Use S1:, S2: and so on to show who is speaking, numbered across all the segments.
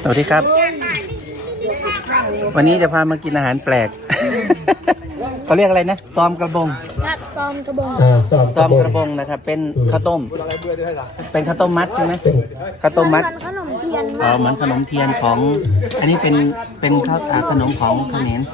S1: สวัสดีครับวันนี้จะพามากินอาหารแปลก เขาเรียกอะไรนะตอมกระบง
S2: ครับตอมกระบง
S1: ตอมกระบงนะครับเป็นข้าวต้มเป็นข้าวต้มมัดใช่ไหมข้าวต้มมัด
S2: ขนมเทียน
S1: เหมือนขนมเทียนของอันนี้เป็นข้าวขนมของเขมร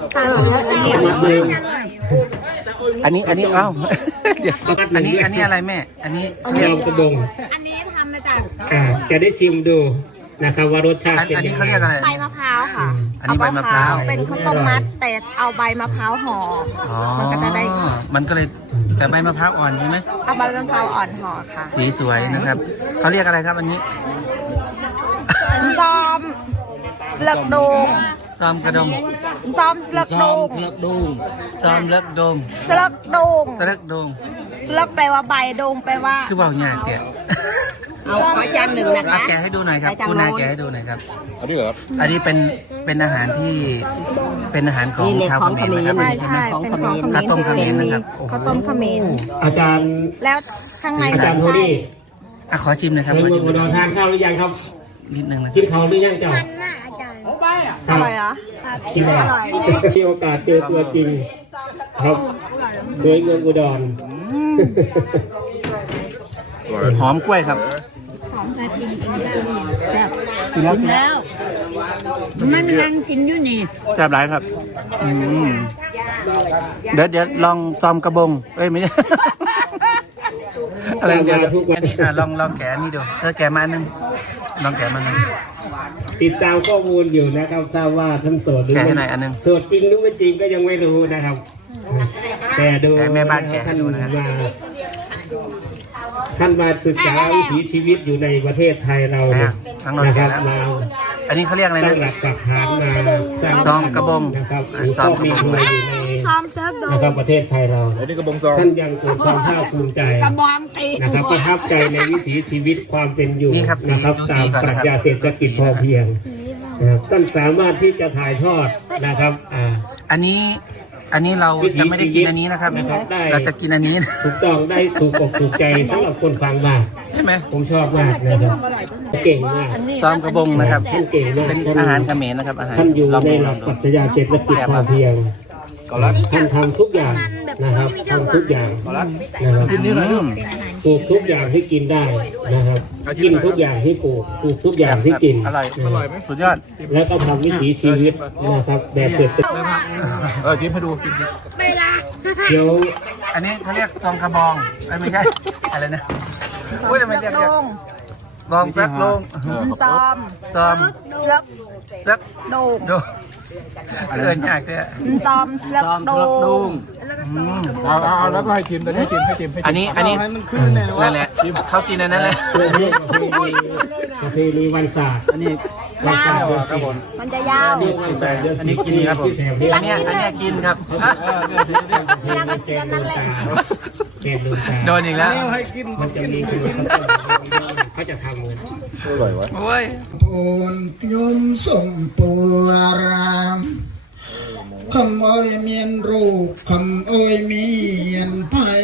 S1: อันนี้เอ้าเดี๋ยวอันนี้อะไรแม่อันนี้
S3: ตอมกระบง
S2: อันนี้ทำมาจาก
S3: จะได้ชิมดูนะครับว่ารสชาติเป็น
S1: อันนี้เขาเรียกอะไร
S2: ใบมะพร้าวค่ะ
S1: อันนี้ใบมะพร้าว
S2: เป็นข้าวต้มมัดแต่เอาใบมะพร้าวห่อมันก็จะได้
S1: มันก็เลยแต่ใบมะพร้าวอ่อนใช่ไหม
S2: เอาใบมะพร้าวอ่อนห่อค่ะ
S1: สีสวยนะครับเขาเรียกอะไรครับอันนี้
S2: ซอมเลือกดง
S1: ซอมกระดง
S2: ซอมเลือกดง
S1: ซอมเลือกดง
S2: เลือกดง
S1: เลือกดง
S2: เลือกแปลว่าใบดงแปลว่า
S1: คือเบาหยาดแก
S2: เอาขอจานหนึ่งนะคะ
S1: แกะให้ดูหน่อยครับคุณนายแกะให้ดูหน่อยครับ
S4: อันนี้เหรอครับ
S1: อันนี้เป็นอาหารที่เป็นอาหารของชาวเขมรนะครับ
S2: ใช่เป็นของเขมร
S1: ข้าวต้มเขมรนะครับ
S2: ข้าวต้มเขมร
S3: อาจารย์
S2: แล้วข้างใน
S3: อาจารย์โทนี่
S1: ขอชิมหน่อยครับ
S3: ขอชิมเราทานข้าวหรือยังครับ
S1: นิดนึงนะ
S3: กินข้าวหรือยังเจ้า
S2: อร่อยเหรอ
S3: กินอร่อยมีโอกาสเจอตัวจริงครับโดยเมืองอุดร
S1: หอมกล้วยครับ
S5: กินแล้วมันนั่งกินอยู่นี่
S1: แซ่บหลายครับเดี๋ยวลองซอมกระบงไม่ใช่อะไรเดี๋ยวลองแกะนี่ดูแกะมาหนึ่งลองแกะมาหนึ่ง
S3: ติดตามข้อมูลอยู่นะครับทราบว่าท่านโสดหรือไม่โสดจริงหรือไม่จริงก็ยังไม่รู้นะครับแต่ดู
S1: แม่บ้านแกะดูนะ
S3: ท่านมาศึกษาวิถีชีวิตอยู่ในประเทศไทยเรานะครับมา
S1: อันนี้เขาเรียกอะไรนะ
S3: หลักปักฐานมา
S1: ซอมกระบง
S3: นะครับซอมกระบงนะครับประเทศไทยเรา
S4: อันนี้กระบงซอม
S3: ท่านยังเกิดความภาคภูมิใจนะครับประทับใจในวิถีชีวิตความเป็นอยู่นะครับตามปรัชญาเศรษฐกิจพอเพียงท่านสามารถที่จะถ่ายทอดนะครับ
S1: อันนี้เราจะไม่ได้กินอันนี้นะครับเราจะกินอันนี้
S3: ถูกต้องได้ถูกอกถูกใจสำหรับคนฟังมาก
S1: ใช่ไหม
S3: ผมชอบมากนะครับเก่งมาก
S1: ซอมกระบงนะครับ
S3: ท่านเก่งมาก
S1: เป็นอาหารเขมรนะครับอาหาร
S3: ท่านอยู่ในหลักปรัชญาเศรษฐกิจพอเพียงท่านทำทุกอย่างนะครับทำทุกอย่างนะครับปลูกทุกอย่างที่กินได้นะครับกินทุกอย่างที่ปลูกทุกอย่างที่กิน
S1: อร่อยไหมสุดยอด
S3: แล้วก็ทำวิถีชีวิตนะครับแบบเศรษฐกิจ
S1: จิ้มให้ดู
S3: เดี๋ยว
S1: อันนี้เขาเรียกซองกระบองไม่ใช่อะไรนะพูดทำไมเรียกลองสักลง
S2: ซอม
S1: สักโด่งเกินยากเลย
S2: ซอมเลือกโด่ง
S4: เอาแล้วก็ให้ชิมตอนนี้ให้ชิม
S1: อันนี้
S4: มันขึ้นแน่
S1: นั่นแหละเขากินอันนั้นแหละ
S3: ประเพณีวันศาสตร์
S1: อันนี้
S2: ยาวมันจะยาว
S1: อันนี้กินครับผมอันนี้กินครับโดนอีกแล้ว
S3: มันจะมีเขาจะทำเลย
S4: อร่อยวะ
S1: โอ้ย
S6: โอนยมสมปูอารามคำอ้อยเมียนรูปคำอ้อยเมียนไผ่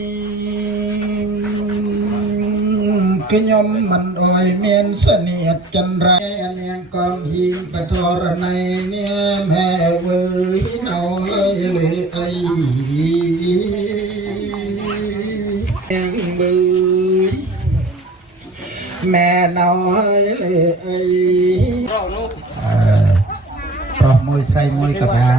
S6: ขยมมันอ้อยเมียนเสนียดจันไรเนียงกองหิงปะทรในเนี่ยแม่เว้ยเนาเลยไอแองเว้ยแม่เนาเลยไอพร้อมมวยใส่มวยกับบ้าน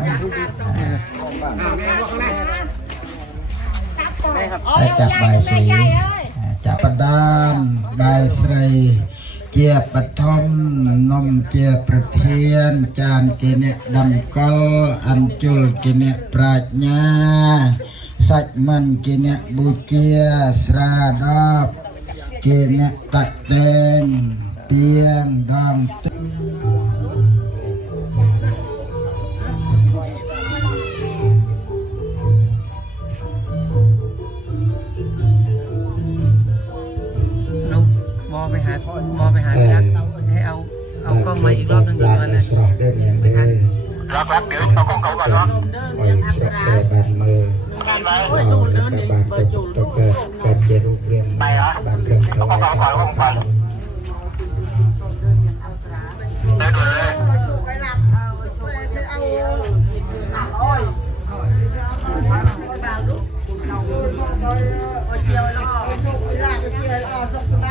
S6: ได้จากใบสีจากประดานใบใส่เจียบปฐมนมเจียบประเทียนจานกินเนดำกลอันจุลกินเนปราชญาสัจมันกินเนบูเจียสราดอบกินเนตักเตงเปียงดอง
S1: มอไปหายักษ์ให้เอากล้องมาอีกรอบหนึ่งก่อนนะไม่ทัน
S4: ครับเดี๋ยวเอากล้องเขาก่อนเนาะ
S6: ปล่อยสักแต่บานมือเอาแล้วก็บานตะกุกตะเกิดการเจริญเรียนบานเรื่องเขาไว้การทำ
S2: สกุล